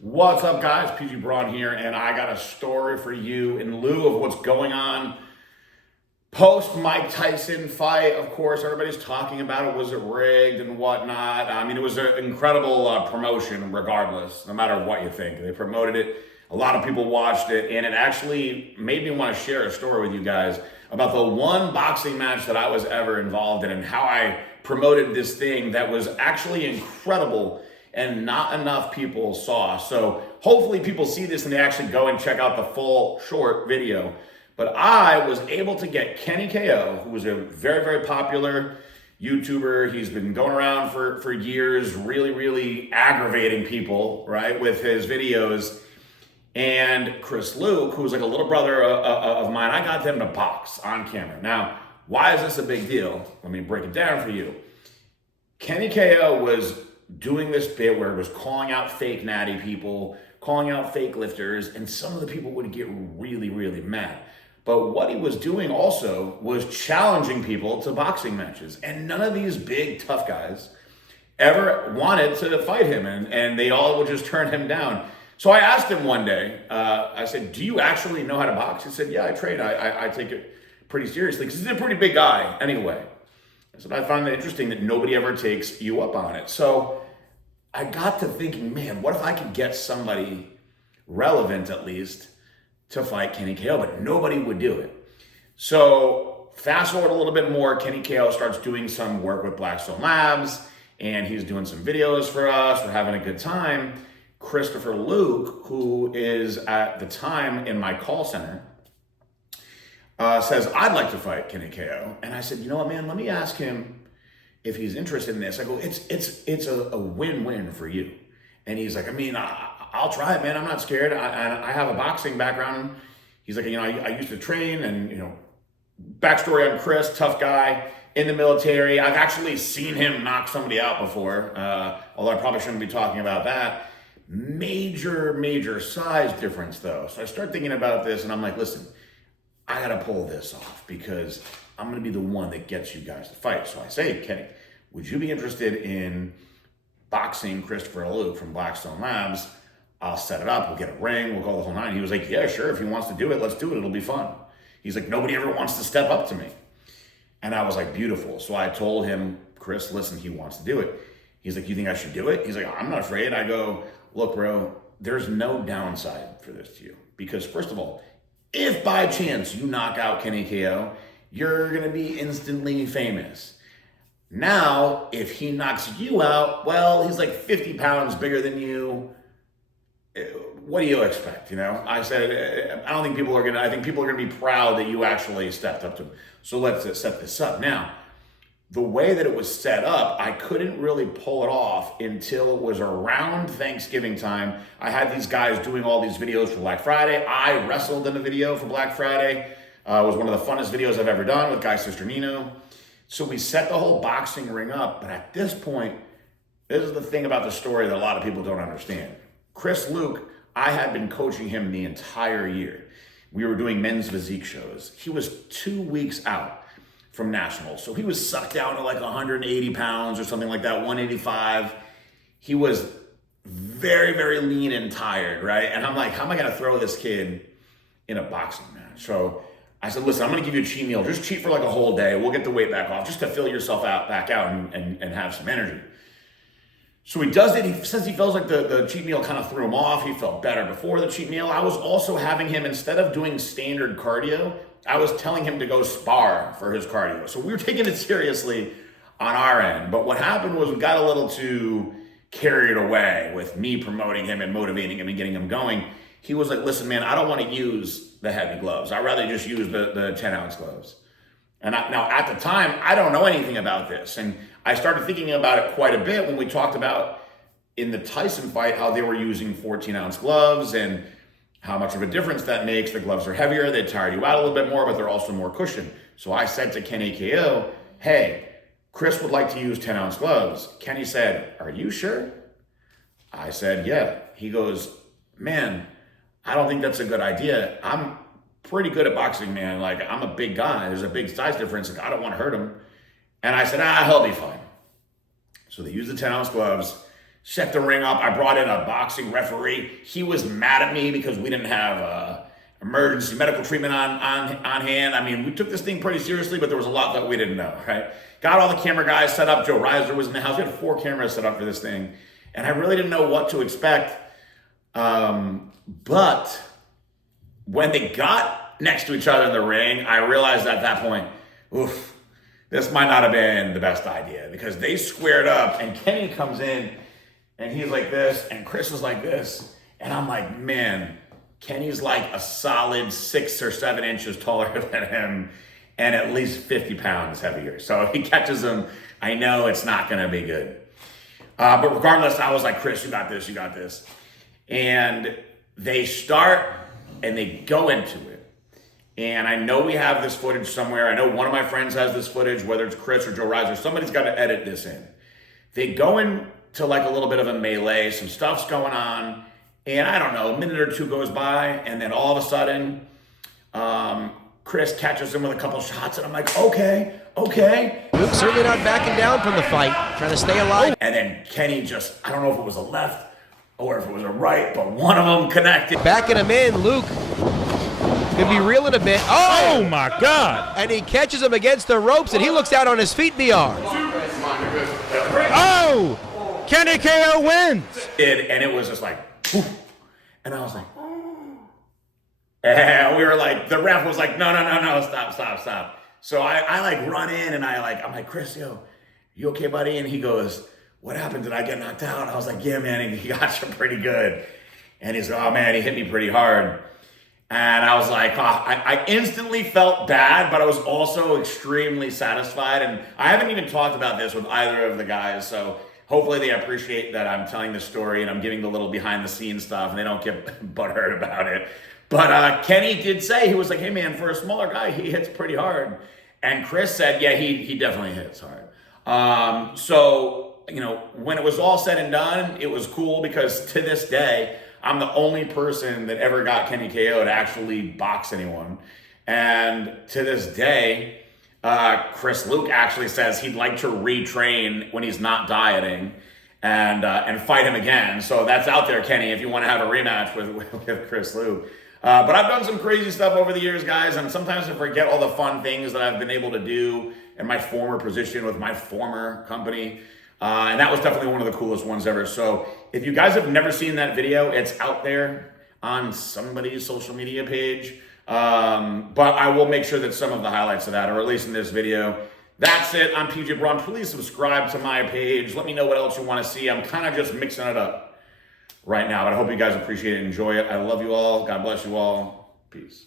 What's up, guys? PG Braun here, and I got a story for you in lieu of what's going on post Mike Tyson fight. Of course, everybody's talking about it. Was it rigged and whatnot? I mean, it was an incredible promotion, regardless, no matter what you think. They promoted it. A lot of people watched it, and it actually made me want to share a story with you guys about the one boxing match that I was ever involved in and how I promoted this thing that was actually incredible and not enough people saw. So hopefully people see this and they actually go and check out the full short video. But I was able to get Kenny KO, who was a very, very popular YouTuber. He's been going around for years, really aggravating people, right, with his videos. And Chris Luke, who's like a little brother of mine, I got them to box on camera. Now, why is this a big deal? Let me break it down for you. Kenny KO was doing this bit where it was calling out fake natty people, calling out fake lifters, and some of the people would get really mad. But what he was doing also was challenging people to boxing matches. And none of these big tough guys ever wanted to fight him, and they all would just turn him down. So I asked him one day, I said, do you actually know how to box? He said, yeah, I train. I take it pretty seriously because he's a pretty big guy anyway. So I find it interesting that nobody ever takes you up on it. So I got to thinking, man, what if I could get somebody relevant at least to fight Kenny KO, but nobody would do it. So fast forward a little bit more, Kenny KO starts doing some work with Blackstone Labs, and he's doing some videos for us. We're having a good time. Christopher Luke, who is at the time in my call center, says, I'd like to fight Kenny KO. And I said, you know what, man, let me ask him if he's interested in this. I go, it's a win-win for you. And he's like, I mean, I'll try it, man. I'm not scared. I have a boxing background. He's like, I used to train and, backstory on Chris, tough guy in the military. I've actually seen him knock somebody out before, although I probably shouldn't be talking about that. Major size difference though. So I start thinking about this and I'm like, listen, I got to pull this off because I'm going to be the one that gets you guys to fight. So I say, Kenny, would you be interested in boxing Christopher Luke from Blackstone Labs? I'll set it up. We'll get a ring. We'll go the whole nine. He was like, yeah, sure. If he wants to do it, let's do it. It'll be fun. He's like, nobody ever wants to step up to me. And I was like, beautiful. So I told him, Chris, listen, he wants to do it. He's like, you think I should do it? He's like, I'm not afraid. I go, look, bro, there's no downside for this to you. Because first of all, if by chance you knock out Kenny KO, you're going to be instantly famous. Now, if he knocks you out, well, he's like 50 pounds bigger than you. What do you expect? I said, I think people are going to be proud that you actually stepped up to him. So let's set this up. Now, the way that it was set up, I couldn't really pull it off until it was around Thanksgiving time. I had these guys doing all these videos for Black Friday. I wrestled in a video for Black Friday. It was one of the funnest videos I've ever done with Guy's sister Nino. So we set the whole boxing ring up. But at this point, this is the thing about the story that a lot of people don't understand. Chris Luke, I had been coaching him the entire year. We were doing men's physique shows. He was 2 weeks out from nationals. So he was sucked down to like 180 pounds or something like that, 185. He was very lean and tired, right? And I'm like, how am I going to throw this kid in a boxing match? So I said, listen, I'm going to give you a cheat meal. Just cheat for like a whole day. We'll get the weight back off just to fill yourself back out and have some energy. So he does it. He says he feels like the cheat meal kind of threw him off. He felt better before the cheat meal. I was also having him, instead of doing standard cardio, I was telling him to go spar for his cardio. So we were taking it seriously on our end. But what happened was we got a little too carried away with me promoting him and motivating him and getting him going. He was like, listen, man, I don't want to use the heavy gloves. I'd rather just use the 10-ounce gloves. And now at the time, I don't know anything about this. And I started thinking about it quite a bit when we talked about in the Tyson fight how they were using 14-ounce gloves and how much of a difference that makes. The gloves are heavier, they tire you out a little bit more, but they're also more cushioned. So I said to Kenny KO, hey, Chris would like to use 10-ounce gloves. Kenny said, are you sure? I said, yeah. He goes, man, I don't think that's a good idea. I'm pretty good at boxing, man. Like, I'm a big guy. There's a big size difference. Like, I don't want to hurt him. And I said, he'll be fine. So they used the 10-ounce gloves. set the ring up. I brought in a boxing referee. He was mad at me because we didn't have emergency medical treatment on hand. I mean, we took this thing pretty seriously, but there was a lot that we didn't know, right? Got all the camera guys set up. Joe Reiser was in the house. We had 4 cameras set up for this thing. And I really didn't know what to expect. But when they got next to each other in the ring, I realized at that point, oof, this might not have been the best idea, because they squared up and Kenny comes in and he's like this and Chris is like this. And I'm like, man, Kenny's like a solid 6 or 7 inches taller than him and at least 50 pounds heavier. So if he catches him, I know it's not going to be good. But regardless, I was like, Chris, you got this, you got this. And they start and they go into it. And I know we have this footage somewhere. I know one of my friends has this footage, whether it's Chris or Joe Reiser. Somebody's got to edit this in. They go into like a little bit of a melee. Some stuff's going on. And I don't know, a minute or 2 goes by. And then all of a sudden, Chris catches him with a couple shots. And I'm like, okay. Luke certainly not backing down from the fight, trying to stay alive. And then Kenny just, I don't know if it was a left or if it was a right, but one of them connected. Backing him in, Luke could be reeling a bit. Oh my God! And he catches him against the ropes, and he looks out on his feet, BR. Oh! Kenny KO wins! And it was just like, whew. And I was like, and we were like, the ref was like, no, stop. So I like run in and I'm like, Chris, yo, you okay, buddy? And he goes, what happened? Did I get knocked out? And I was like, yeah, man, he got you pretty good. And he's like, oh man, he hit me pretty hard. And I was like, I instantly felt bad, but I was also extremely satisfied. And I haven't even talked about this with either of the guys. So hopefully they appreciate that I'm telling the story and I'm giving the little behind the scenes stuff and they don't get butthurt about it. But Kenny did say, he was like, hey man, for a smaller guy, he hits pretty hard. And Chris said, yeah, he definitely hits hard. So, you know, when it was all said and done, it was cool because to this day, I'm the only person that ever got Kenny KO to actually box anyone. And to this day, Chris Luke actually says he'd like to retrain when he's not dieting and fight him again. So that's out there, Kenny, if you want to have a rematch with Chris Luke. But I've done some crazy stuff over the years, guys, and sometimes I forget all the fun things that I've been able to do in my former position with my former company. And that was definitely one of the coolest ones ever. So if you guys have never seen that video, it's out there on somebody's social media page. But I will make sure that some of the highlights of that are released in this video. That's it. I'm PJ Braun. Please subscribe to my page. Let me know what else you want to see. I'm kind of just mixing it up right now, but I hope you guys appreciate it and enjoy it. I love you all. God bless you all. Peace.